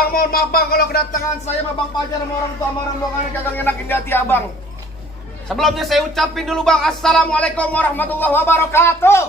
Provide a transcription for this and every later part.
Bang, mohon maaf bang kalau kedatangan saya sama Bang Pajar sama orang tua sama orang rombongan kagak ngenakin di hati abang. Sebelumnya saya ucapin dulu bang, assalamualaikum warahmatullahi wabarakatuh.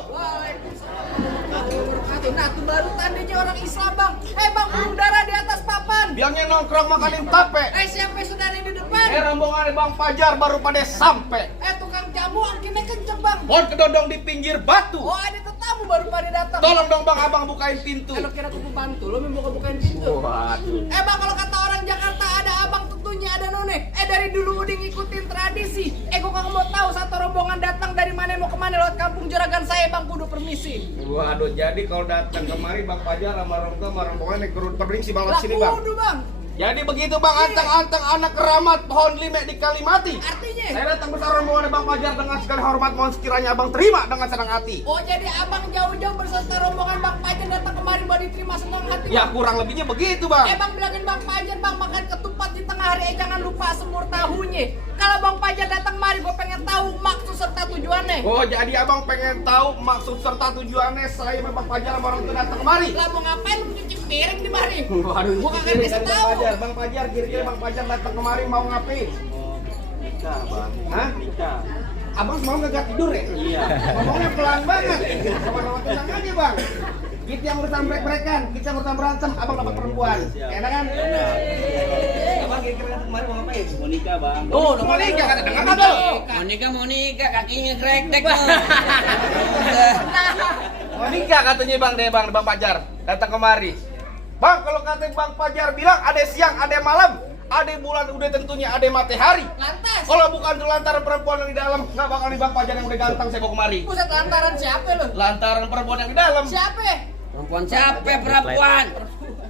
Nah, tuh baru tandanya orang Islam bang. Bang, burung dara di atas papan. Bilangnya nongkrong makanin tape. Siapa saudara di depan? Rombongan Bang Pajar baru pada sampai. Tukang jamu angkinnya kenceng bang. Pohon kedondong di pinggir batu. Ada tetamu baru pada datang. Tolong dong bang, abang bukain pintu. Kalau kira aku bantu, lo mau bukain pintu. Waduh. Bang, kalau kata orang Jakarta ada abang tentunya ada none. Dari dulu udah ngikutin tradisi. Gua kagak mau tahu satu rombongan datang dari mana mau kemana lewat kampung Juragan saya bang, kudu permisi. Waduh, jadi kalau datang kemari Bang Pajar sama rombongan naik kerut permisi bang Lah sini bang. kudu bang. Jadi begitu bang, anteng-anteng anak keramat pohon lime di Kalimati. Artinya? Saya datang bersama rombongan Bang Pajar dengan segala hormat, mohon sekiranya abang terima dengan senang hati. Jadi abang jauh-jauh berserta rombongan Bang Pajar datang kemari mau diterima senang hati. Ya kurang lebihnya begitu bang. Bang bilangin Bang Pajar bang makan ketupat di tengah hari, jangan lupa semur tahunya. Kalau Bang Pajar datang mari gue pengen tahu maksud serta tujuannya. Jadi abang pengen tahu maksud serta tujuannya saya sama Bang Pajar sama orang tua datang kemari. Lah mau ngapain lu cuci piring di mari? Waduh, Gua kagak bisa tahu. Bang Pajar, kira-kira Bang Pajar datang kemari mau ngapain? Nikah bang. Hah? Nikah. Abang semalam gak tidur ya? Iya. Ngomongnya pelan banget. Sama-sama tenang aja bang. Kita yang urusan brek-brekan, kita yang urusan berantem, abang dapat perempuan. Enak kan? Abang kira-kira kemarin mau ngapain? Mau nikah bang. Mau nikah kata dengar kan tuh? Mau nikah, kakinya kretek tuh. Mau nikah katanya bang Pajar datang kemari. Bang, kalau kata Bang Pajar bilang ada siang, ada malam, ada bulan, udah tentunya ada matahari. Lantas. Kalau bukan tuh lantaran perempuan yang di dalam, nggak bakal di Bang Pajar yang udah ganteng saya bawa kemari. Pusat lantaran siapa lu? Lantaran perempuan yang di dalam. Siapa? Perempuan siapa perempuan?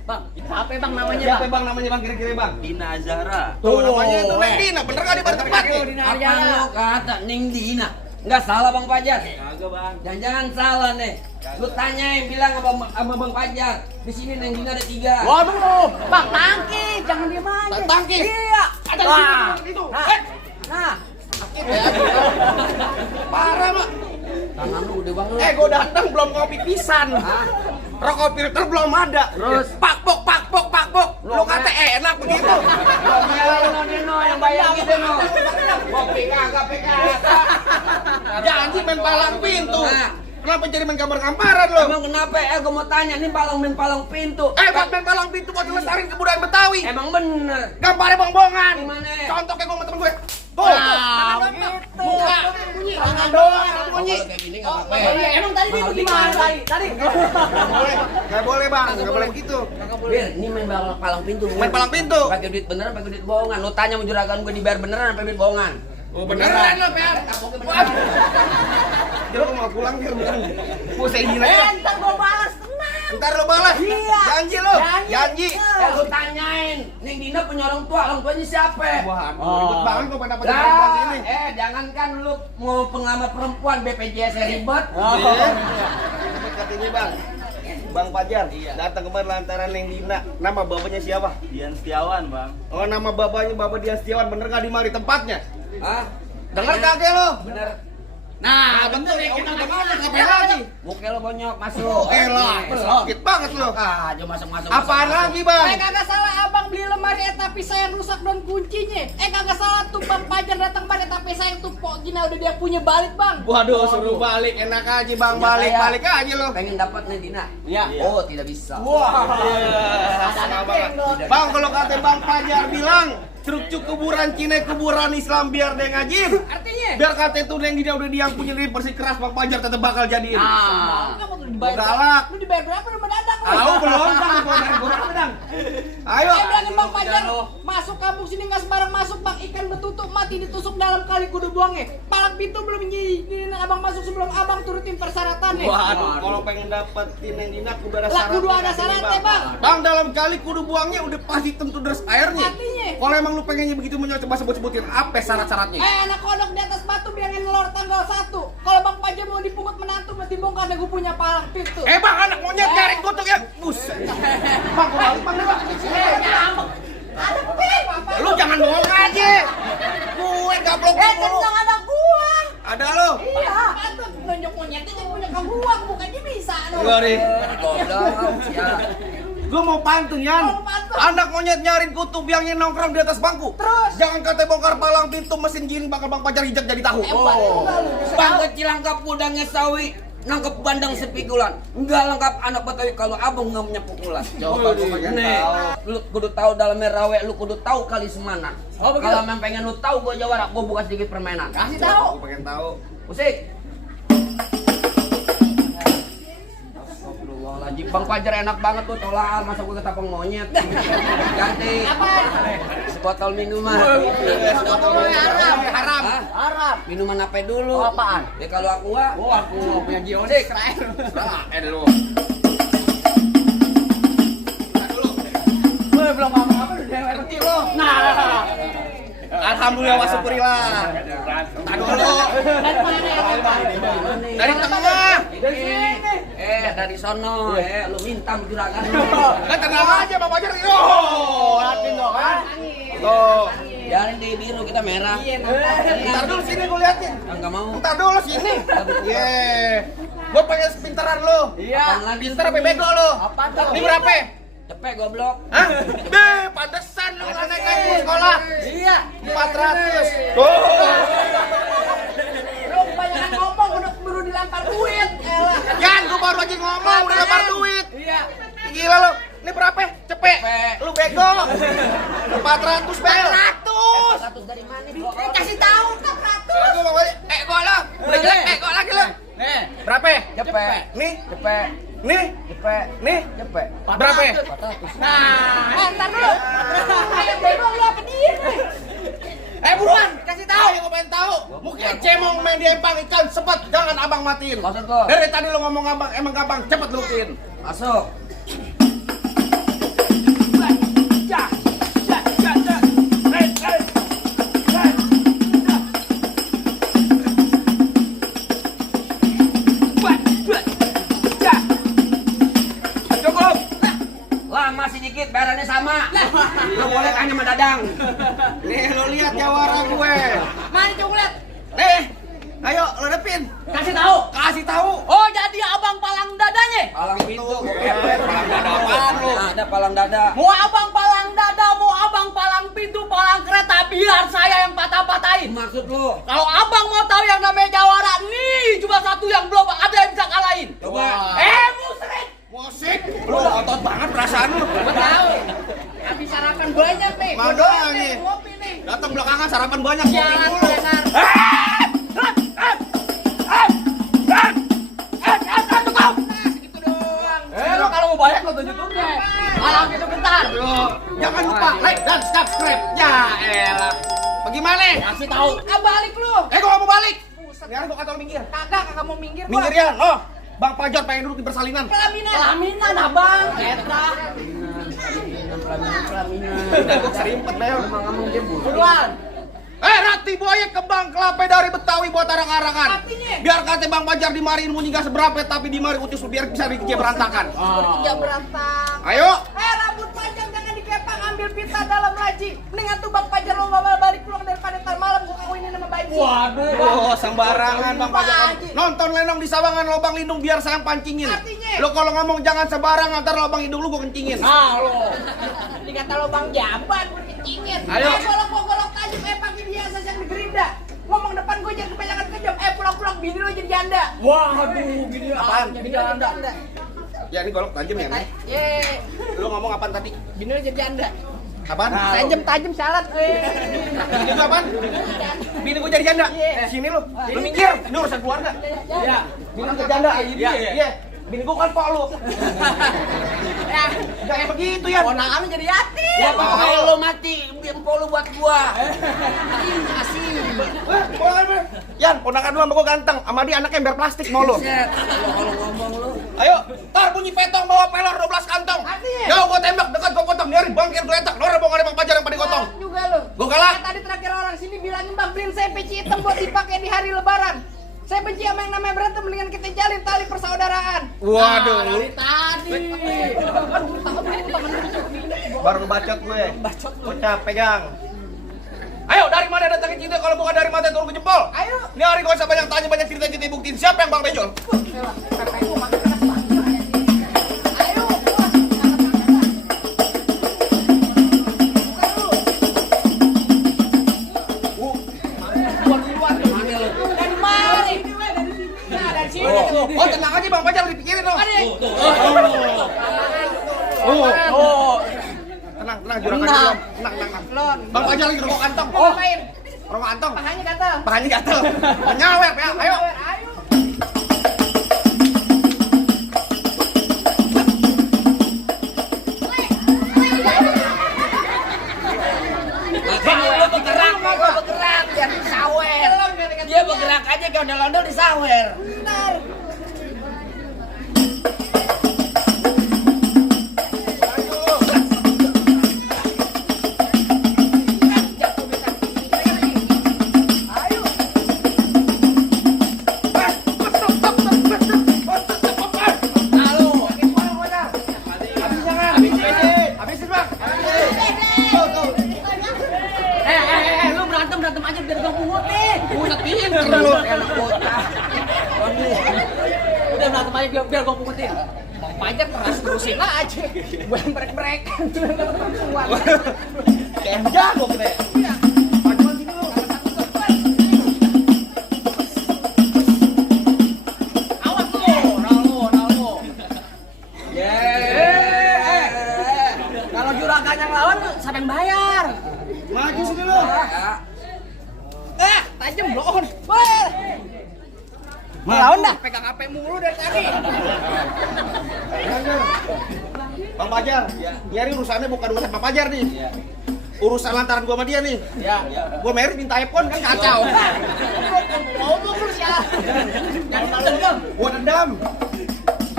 Bang, siapa bang namanya Siapa bang namanya bang kira-kira bang? Dina Azhara. Tuh namanya itu Neng Dina, bener kali bar tempat nih. Apa lu kata Ning Dina? Enggak salah Bang Pajar. Kagak bang. Jangan salah nih. Lu tanyain bilang sama Bang Pajar. Di sini Ning Dina ada 3. Waduh, Bang tangkis, jangan diam aja. tangkis. Iya. Ada di sini itu. Nah, Parah mak. Tangan lu udah banget. Gua datang belum kopi pisan. Rokok filter belum ada. Terus? pakpok. Lu kata enak begitu. Nino yang bayar gitu no. Kopi kagak janji main palang pintu. Kenapa jadi main gambar-gambaran lo? Emang kenapa? Gua mau tanya nih main palang pintu. Buat main palang pintu buat ngelestariin kebudayaan Betawi. Emang bener. Gambarnya bong-bongan. Gimana? Contohnya gua sama temen gue. Tuh. begitu. Buka. Tangan doang bunyi. Kalau kayak gini enggak apa-apa. Emang tadi dia gimana tadi? Nggak boleh bang, nggak boleh gitu. Bir, ini main palang pintu. Main palang pintu. Pakai duit beneran, pakai duit bohongan. Lu tanya sama juragan gue dibayar beneran apa duit bohongan? Oh beneran lo, Per. Beneran. Jadi lo mau pulang dia beneran. Gua saya izin aja. Ntar gua balas tenang. Ntar lo balas. Iya. Janji lo. Janji. Janji. Lu tanyain, Ning Dina punya orang tuanya siapa? Wah, ribet banget lo pada perempuan Lah, sini. jangankan lu mau pengamat perempuan BPJS ribet. Ribet katanya bang. Bang Pajar, datang kemarin lantaran Neng Dina. Nama bapaknya siapa? Dian Setiawan bang. Oh, nama bapaknya Bapak Dian Setiawan. Bener nggak di mari tempatnya? Hah? Dengar kagak lo? Bener. Nah, bener ya kita udah mana? Ngapain lagi? Muka lo bonyok masuk. Elah, sakit banget lo. Aja masuk-masuk. Apaan lagi bang? Kagak salah abang beli lemari tapi saya rusak dan kuncinya. Kagak salah tuh Bang Pajar datang pada tapi saya tuh pok gina udah dia punya balik bang. Waduh, suruh balik. Enak aja bang, balik aja lo. Pengen dapat Ning Dina? Iya. Oh, tidak bisa. Wah, sama banget. Bang, kalau kata Bang Pajar bilang Curug kuburan Cina, kuburan Islam biar dia ngajin. Artinya? Biar kata itu Neng Dina udah dia yang punya diri bersih keras, Bang Pajar tetap bakal jadiin. Kamu tuh dibayar Galak. berapa? Lu dibayar berapa lu mendadak lu? Tahu belum bang? Gua dari gua pedang. Ayo. Bilangin Bang Pajar masuk kampung sini nggak sembarang masuk bang, ikan betutuk mati ditusuk dalam kali kudu buangnya. Palang pintu belum nyinyin abang masuk sebelum abang turutin persyaratannya. Waduh, kalau pengen dapetin Neng Dina kudu ada Lah syarat. kudu ada syaratnya bang. Bang, dalam kali kudu buangnya udah pasti tentu deras airnya. Artinya? Kalau emang lu pengennya begitu coba sebut-sebutin apa syarat-syaratnya? Anak kodok di atas batu bilangin nelor tanggal 1. Kalau Bang Pajar mau dipungut menantu mesti bongkar deh gue punya palang pintu. Bang, anak monyet garing kutuk ya. Buset. Bang, balik bang, bang. Ada pin. Lu jangan bohong aja. Gue gablok mulu. Kencang ada gua. Ada lo. Iya. Patut nunjuk monyetnya jadi punya kabuang bukannya bisa. Enggak nih. Goblok. Ya. Gue mau pantun Yan. Mau pantun Anak monyet nyariin kutub yang nongkrong di atas bangku. Terus? Jangan kata bongkar palang pintu mesin giling bakal Bang Pajar hijak jadi tahu. Bang kecil lengkap udangnya sawi, nangkep bandang sepikulan. Enggak lengkap anak Betawi kalau abang nggak punya pukulan. Coba gua pengen Nih, tahu. lu kudu tahu dalamnya rawe, lu kudu tahu kali semana. Oh, begitu? Kalau memang pengen lu tahu gua jawara, gua buka sedikit permainan. Kasih tahu. Gua pengen tahu. Musik. Astagfirullahaladzim, Bang Pajar enak banget tuh tolak masa gua ketapang monyet. Ganti. Apa? Sebotol minuman. Haram. Haram. Hah? Haram. Minuman apa dulu? Oh, apaan? Ya kalau aqua. Oh, aku punya Gionik. Terakhir. Dulu. Belum ngomong apa udah ngerti lo. Nah. Alhamdulillah wa syukurillah. Tak dulu. Dari tengah. Dari sini. Dari sono, lu minta juragan. Kan tenang aja Bang Pajar. Yo, yakin dong kan? Tuh. Biarin di biru kita merah. Ntar dulu sini gua liatin. Enggak mau. Ntar dulu sini. Ye. Gua pengen sepintaran lu. Iya. Pintar apa bego lu? Apa tuh? Ini berapa? Cepet goblok. Hah? Be, pantesan lu nggak naik sekolah. Iya. 400. Lu kebanyakan ngomong udah keburu dilempar duit. Elah. Yan, gua baru aja ngomong udah lempar duit. Iya. Gila lu. Ini berapa? Cepet. Cepet. Lu bego. 400 bel. 100 dari mana? Kasih tahu 400. Gua lo. Udah jelek, gua lagi lu. Nih. Berapa? Cepet. Nih, Cepet. nih, Cepet. nih. Cepet. Berapa? 400. Nah, ntar dulu. Ayo bego lu apa dia? Buruan, kasih tahu. Ayo gua pengen tahu. Mungkin cemong main di empang ikan sepet, jangan abang matiin. Maksud lo? Dari tadi lu ngomong abang, emang gampang, cepet lu matiin. Masuk. Cukup. Lama sedikit, bayarannya sama. Lo boleh tanya sama Dadang. Nih lu lihat jawara gue. Mana coklat? Nih, ayo lu depin. Kasih tahu. Kasih tahu. Oh, jadi abang palang dadanya? Palang pintu, kepepet, palang dada apaan lu? Ada palang dada. Mau abang palang dada, mau abang palang pintu, palang kereta, biar saya yang patah-patahin. Maksud lu? Kalau abang mau tahu yang namanya jawara, nih cuma satu yang belum ada yang bisa kalahin. Coba. Musrik. Musik, lu otot banget perasaan lu. Gua tahu. Habis sarapan banyak nih. Mau Gua doang doang nih. ngopi nih. Datang belakangan sarapan banyak kopi Jalan dulu. dasar. Segitu doang. Lu kalau mau banyak lu tunjuk Malam itu bentar. Jangan lupa like dan subscribe. Ya elah. Bagaimana? Kasih tahu. Balik lu. Gua nggak mau balik. Sekarang gua kata lu minggir. Kagak mau minggir gua. Minggir ya. Oh, Bang Pajar pengen duduk di persalinan. Pelaminan abang. Etra. Udah gua serimpet Bel. Ngomong dia buruk. Buruan. Rati buaya kembang kelapa dari Betawi buat arang-arangan. Artinya? Biar kata Bang Pajar dimariin muni gak seberapa, tapi dimari utus biar bisa dikecil berantakan. Kerja berantak. Ayo. Rambut panjang jangan dikepang, ambil pita dalam laji. Mendingan tuh Bang Pajar lo balik pulang daripada ntar malam gua kawinin sama Bayi. Waduh. Oh, sembarangan Bang Pajar. Haji. Nonton lenong di sawangan lobang lindung biar sayang pancingin. Artinya? Lo kalau ngomong jangan sembarangan, ntar lobang hidung lu gua kencingin. Halo. Dikata lo Bang Jamban, gua kencingin. Ayo. Golok tajam, pakai biasa yang di gerinda. Ngomong depan gue jangan kebanyakan kejam. Pulang-pulang bini lo jadi janda. Waduh, gini apaan? Jadi janda. Ya ini golok tajam ya nih. Ye. Lu ngomong apaan tadi? Bini lo jadi janda. Apaan? Tajam syarat. Bini gua apaan? Bini gua jadi janda. Sini lu. Lu minggir. Ini urusan keluarga. Ya. Bini gua jadi janda. Iya. Bini gua kan pok lu. Jangan begitu ya. Ponakan lu jadi yatim. Ya pokoknya lo mati, empol lu buat gua. Yan, ponakan lu sama gua ganteng. Sama dia anaknya ember plastik mau lu. Set, kalau ngomong lu. Ayo, tar bunyi petong bawa pelor 12 kantong. Artinya? Jauh gua tembak, dekat gua potong. Nyari bangkir geletak. Nora bawa ada Bang Pajar yang pada gotong. Juga lu. Gua galak. Tadi terakhir orang sini bilangin Bang beliin saya peci hitam buat dipakai di hari lebaran. Saya benci sama yang namanya berantem, mendingan kita jalin tali persaudaraan. Waduh. Dari tadi. Baru bacot gue. Bocah pegang. Ayo, dari mana datangnya cinta kalau bukan dari mata turun ke jempol? Ayo. Ini hari gak usah banyak tanya, banyak cerita kita buktiin siapa yang Bang Benjol. Ayo. tenang aja Bang Pajar dipikirin dong. Tenang, juragan dulu. Tenang. Bang Pajar lagi rokok kantong. Rokok kantong. Pahanya gatel. Nyawet ya, ayo. Bergerak biar disawer. Dia bergerak aja kayak ondel-ondel disawer. Benar. Habisin Bang. Lu berantem aja biar gak pungutin. Pungutin lu enak kota. Udah berantem aja biar gua pungutin. Bang Pajar terusin aja. Gue yang break. Kayak jago kita. Paduan sini lu. Awas tuh, Nalmo. Kalau juragan yang lawan siapa yang bayar? Maju sini lu. Tajam bloon. Boleh. Lawan dah, pegang HP mulu dari tadi. Bang Pajar, nyari urusannya bukan urusan Bang Pajar nih. Urusan lantaran gua sama dia nih. Gua merit minta iPhone kan kacau. Ngomong lu sih. Jangan dendam. Gua dendam.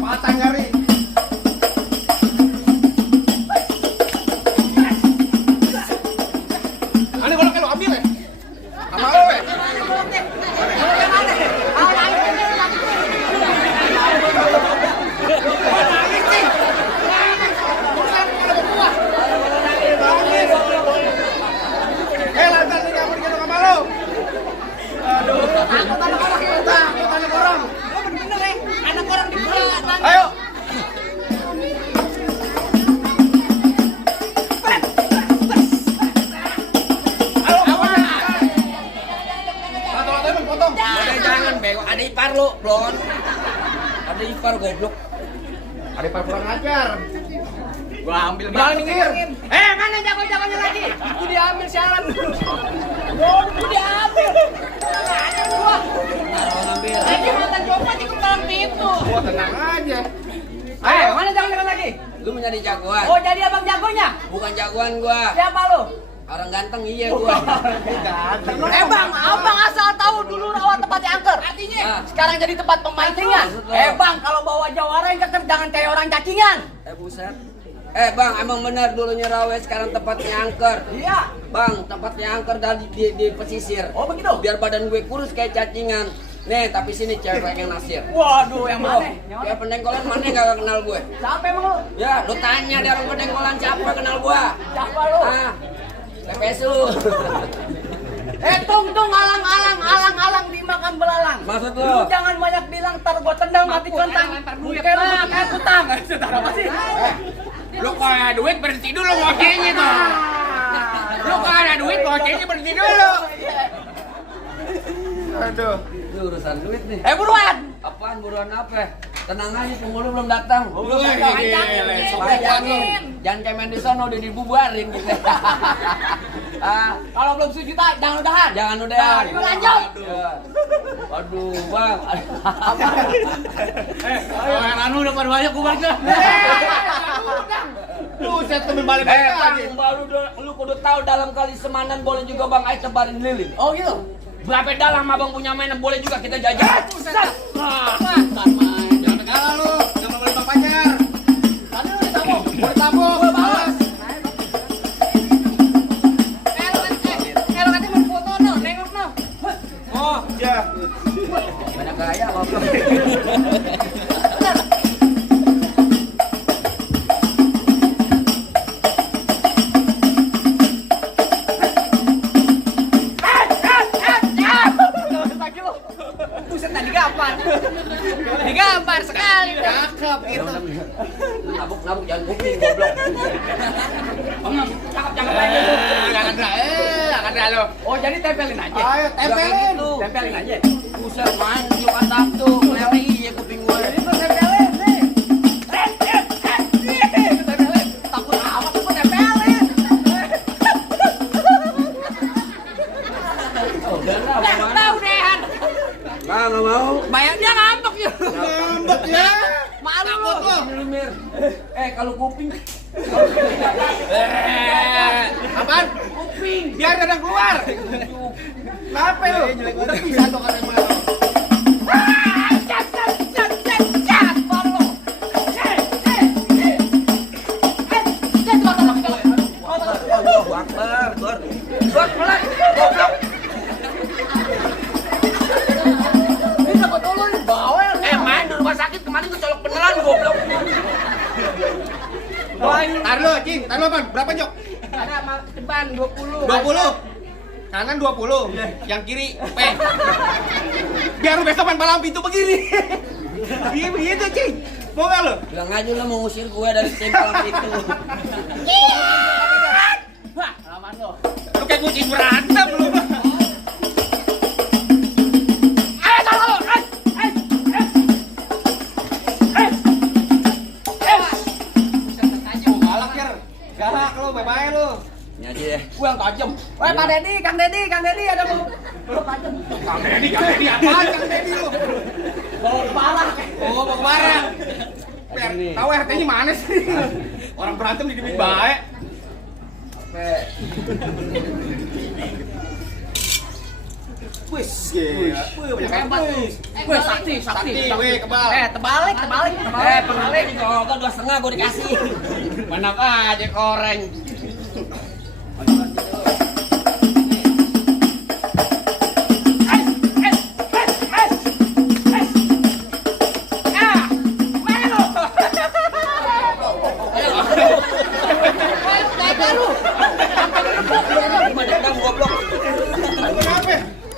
Patah nyari. Ani goloknya lu ambil ya? Sama lu ya? Lantar nih kamu digendong sama lu. Aduh. Aku anak orang. Lu bener ya, anak orang di belakang. Ayo. Lato-latonya potong. Udah jangan bego, ada ipar lu, blon. Ada ipar goblok. Ada ipar kurang ajar. Gua ambil Jangan minggir. Mana jago-jagonya lagi? Aku diambil siaran dulu. Gua diambil. Ada gua. ambil. Ini mantan copet ikut dalam itu. Gua tenang aja. Mana jago-jago lagi? Lu mau nyari jagoan? Oh, jadi abang jagonya? Bukan jagoan gua. Siapa lu? Orang ganteng iya gua. Ganteng. Bang, abang asal tahu dulu rawat tempat diangker. Artinya, sekarang jadi tempat pemancingan. Bang, kalau bawa jawara yang keker jangan kayak orang cacingan. Buset. Bang, emang benar dulunya rawe sekarang tempatnya angker. Iya. Bang, tempatnya angker dari di pesisir. Oh, begitu? Biar badan gue kurus kayak cacingan. Nih, tapi sini cewek yang nasir. Waduh, yang mana? Ya pendengkolan mana yang gak kenal gue? Siapa emang lu? Ya, lu tanya di orang pendengkolan siapa kenal gua? Siapa lu? TPS lu. Tung, alang dimakan belalang. Maksud Lu lu? jangan banyak bilang, ntar gua tendang mati kontang. Kayak lu kayak kutang. Apa sih? Lu kalau ada duit berhenti dulu ngocehnya tuh. Lu kalau ada duit ngocehnya berhenti dulu. Aduh. Itu urusan duit nih. Buruan. Apaan buruan apa? Tenang aja, penghulu belum datang. Jangan cemen di sono udah dibubarin gitu. Kalau belum 1 juta jangan udahan. Jangan udah. Yuk lanjut. Aduh, Bang. Yang anu udah pada banyak gue balik dah. Buset temen balik Bang, lu kudu tahu dalam kali semanan boleh juga Bang Ai tebarin lilin. Oh gitu. Berapa dalam abang punya mainan boleh juga kita jajan. Buset. Jangan kalah lu. Jangan balik Bang Pajar. Tadi lu ditabung. Gua ditabung. Balas. Kalau katanya mau foto no, nengok no. Oh, iya. Banyak gaya loh. Buset tadi gampar. Digampar sekali. Cakep gitu. Nabuk jangan kuping goblok. Cakep aja tuh. Jangan dah lu. Oh jadi tempelin aja. Ayo tempelin. Tempelin aja. Buset main lu kata tuh, kelele iya kuping gue. Nggak mau. Bayar dia ngambek ya. Ngambek ya. Malu lu. Mir. Kalau kuping. Apaan? Kuping. Biar ada yang keluar. Kenapa lu? Udah bisa dong ada yang malu. Cat. Baru lu. Allahu Akbar. Tuar mulai. Goblok. Ini dapat dulu nih bawel. Main di rumah sakit kemarin kecolok beneran goblok. Tar lu, Cing. Tar lu, Pan. Berapa, Jok? Ada depan 20. 20. Kanan 20. Yang kiri P. Biar lu besok main palang pintu begini. Iya begitu, Cing. Mau enggak lu? Bilang aja lo mau ngusir gue dari tempelan itu. Wah, aman lo. Lu kayak kucing berantem lu. Galak ya. Galak lu, bye-bye lu. Ini aja deh. Gua yang tajam. Weh, Pak Dedi, Kang Dedi ada mau. Lu tajam. Kang Dedi apaan Kang Dedi lu? Bawa kepala. Oh, mau kemarin. Biar tahu RT-nya mana sih? Orang berantem di demi baik. Wis, banyak Hebat. wis. Weh, sakti. Weh, kebal. Terbalik. Perbalik kalau enggak 2,5 gue dikasih. Mana aja koreng.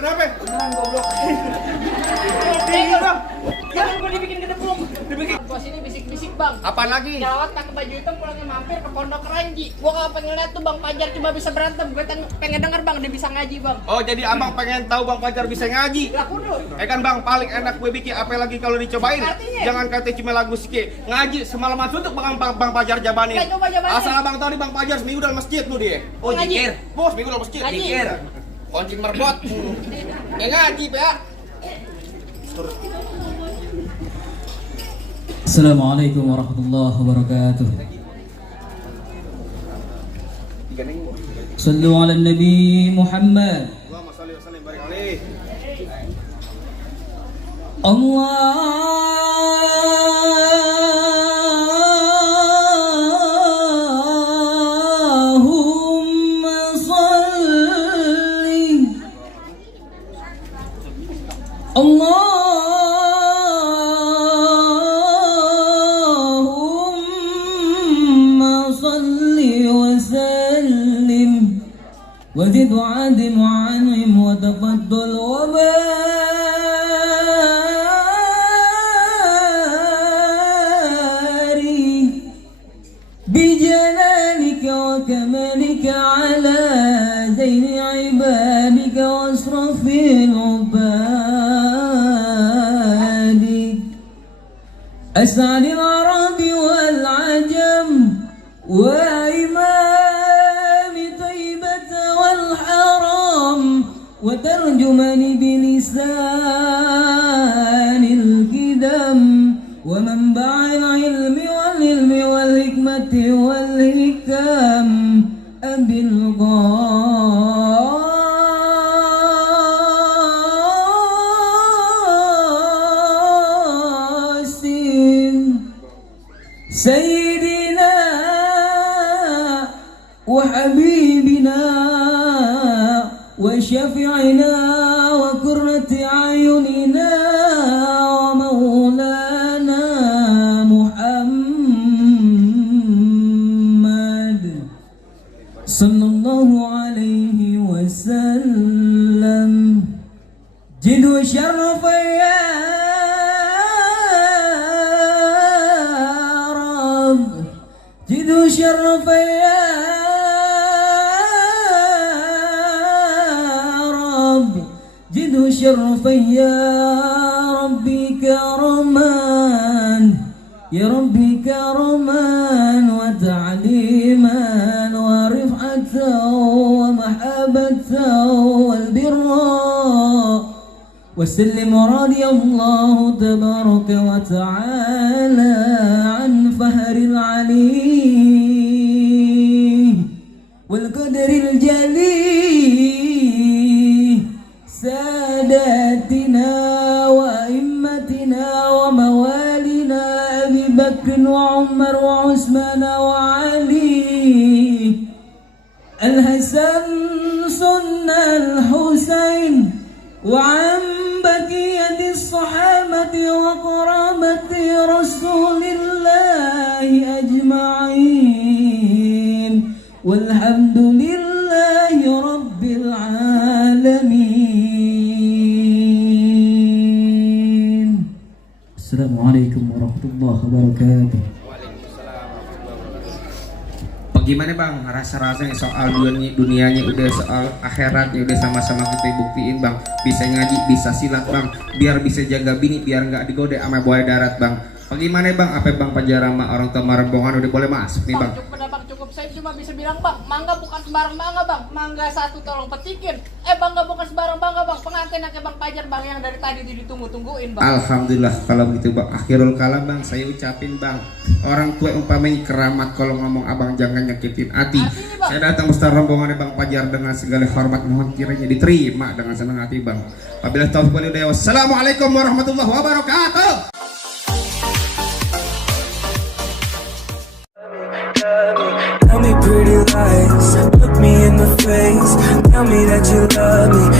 Kenapa? Jangan gua dibikin gedebuk. Gua sini bisik-bisik, Bang. Apaan lagi? Nyelawat pakai baju hitam pulangnya mampir ke Pondok Keranji. Gua gak pengen lihat tuh Bang Pajar cuma bisa berantem. Gue pengen denger Bang dia bisa ngaji, Bang. Oh, jadi abang pengen tahu Bang Pajar bisa ngaji. Lah kudu. Kan Bang paling enak gue bikin apa lagi kalau dicobain. Artinya? Jangan kata cuma lagu sike. Ngaji semalaman suntuk Bang Pajar jabanin. Nah, coba jabanin. Asal abang tahu nih Bang Pajar seminggu dalam masjid lu dia. Oh, Ngaji. jikir. Bos, seminggu dalam masjid. Ngaji. Jikir. Koncing merbot. Ngaji, Pak. Assalamualaikum warahmatullahi wabarakatuh. Sallu ala Nabi Muhammad. Allahumma shalli wa sallim barik alaihi. Allahumma salli. Allahumma salli wa sallim wa zid wa adim wa an'im wa tafaddal wa barik bi jalalika wa kamalika ala zaini ibadika wa asrafil ubadik أسعد العرب والعجم وإمام طيبة والحرم وترجمن بلسان الكدم ومنبع العلم والعلم والحكمة والحكم أبي سيدنا وحبيبنا وشفيعنا وقرة أعيننا ومولانا محمد صلى الله عليه وسلم جد وشرف يا جد شرف يا رب جد شرف يا ربي كرمان يا ربي كرمان وتعليما ورفعة ومحبة والبر وسلم رضي الله تبارك وتعالى عن فهر العلي والقدر الجلي ساداتنا وأئمتنا وموالنا أبي بكر وعمر وعثمان وعلي الحسن سنة الحسين وعن بقية الصحابة وقرابة رسول الله أجمعين والحمد لله رب العالمين. السلام عليكم ورحمة الله وبركاته. Bagaimana bang rasa-rasanya soal dunianya udah, soal akhiratnya udah sama-sama kita buktiin bang. Bisa ngaji, bisa silat bang, biar bisa jaga bini, biar nggak digoda sama buaya darat bang. Bagaimana bang, apa bang Pajarama orang tua Marembongan udah boleh masuk nih bang? Cukup, saya cuma bisa bilang bang, mangga bukan sembarang mangga bang, mangga satu tolong petikin. Bangga bukan sembarang bangga bang, pengantinnya ke bang Pajar bang yang dari tadi ditunggu-tungguin bang. Alhamdulillah kalau begitu bang, akhirul kalam bang, saya ucapin bang, orang tua umpamanya keramat kalau ngomong abang jangan nyakitin hati. Saya datang besar rombongan bang Pajar dengan segala hormat, mohon kiranya diterima dengan senang hati bang. Wabillahi taufiq wal hidayah. Wassalamualaikum warahmatullahi wabarakatuh. Tell me pretty lies, look me in the face. Tell me that you love me,